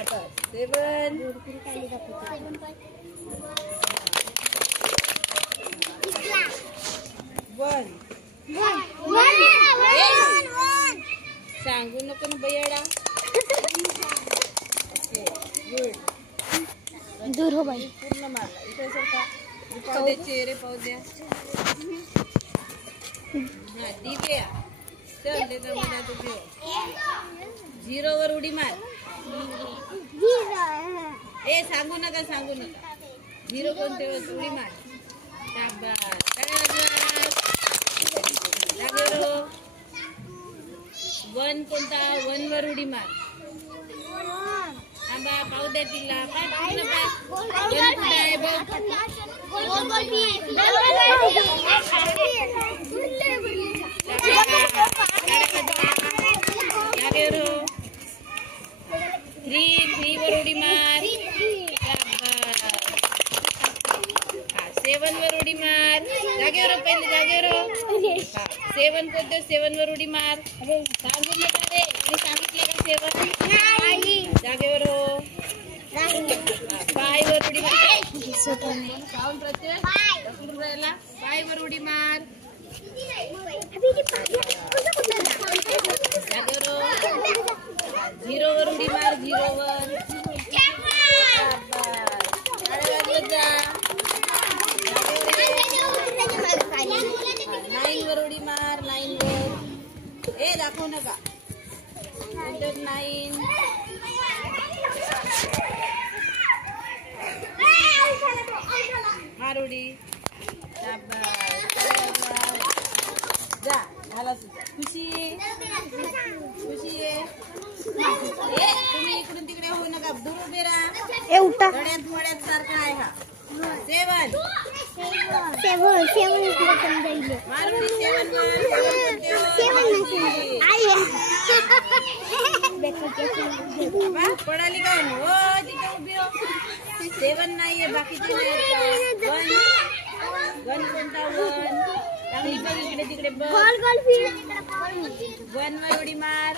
आता 7 1 सांगू नको ना बयडा. गुड. दूर हो बाई. पूर्ण मारला. इथे सरका. पाव दे चेहरे पाव द्या. हा दिव्या. चल दे तर मला तू दे. 0 वर उडी मार. ए सांगू नका 0 कोणते वर उडी मार. शाबास. जागेरो. 1 कोणता 1 वर उडी मार. आंबा पाव द्या तिला. काय पूर्ण पाय. 1 कुठे आहे बघ. जागेरो. 3 वर उडी मार. 7 वर उडी मार. जागेवर पहिले जागेवर. 7 कोणते 7 वर उडी मार. सांगू नका रे. मी सांगितले का 7 जागेवर हो. 5 वर उडी मार. पाऊन प्रत्येक 5 वर उडी मार. जागेवर हो. 0 वर उडी मार. 0 वर. 9 वर उडी मार. 9 वर. ए दाखवू नका. 9 मार उडी. जा झाला सुद्धा. खुशी आहे. ए तुम्ही इकडून तिकडे होऊ नका. दूर उभे राहा. गड्यात सारखा आहे हा. 7 मारुती 7 पडाली काय हो तिथे उभी हो. 7 नाहीये बाकीचे नाही. 1 कोणता 1 चांगली बघ इकडे तिकडे बघ. 1 वर उडी मार.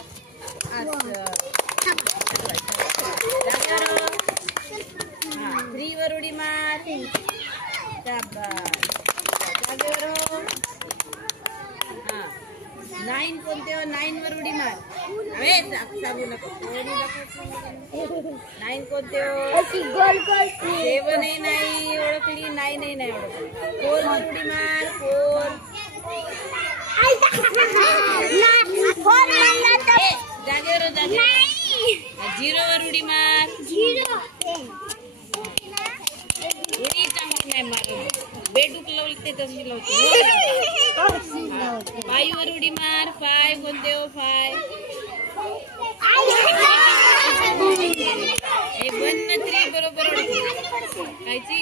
3 वर उडी मार. जागेवर हो. 9 कोणते 9 वर उडी मार. सांगू नको. 9 कोणते 7 नाही ओळखली. 9 नाही ओळखली. 4 वर उडी मार. 4 जागेवर 0 वर उडी मार. उडी चांगली नाही मारली. बेडूक लावते तशी लावते. 5 वर उडी मार. 5 कोणते 5 1 3 बरोबर कायची.